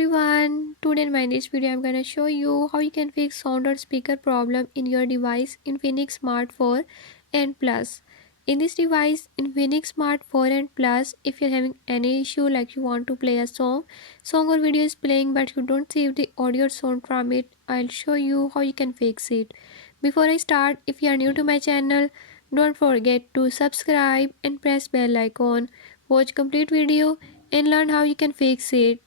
everyone, today in this video I'm gonna show you how you can fix sound or speaker problem in your device Infinix Smart 4 and Plus. In this device Infinix Smart 4 and Plus, if you're having any issue like you want to play a song or video is playing but you don't save the audio or sound from it, I'll show you how you can fix it. Before I start, if you are new to my channel, don't forget to subscribe and press bell icon. Watch complete video and learn how you can fix it.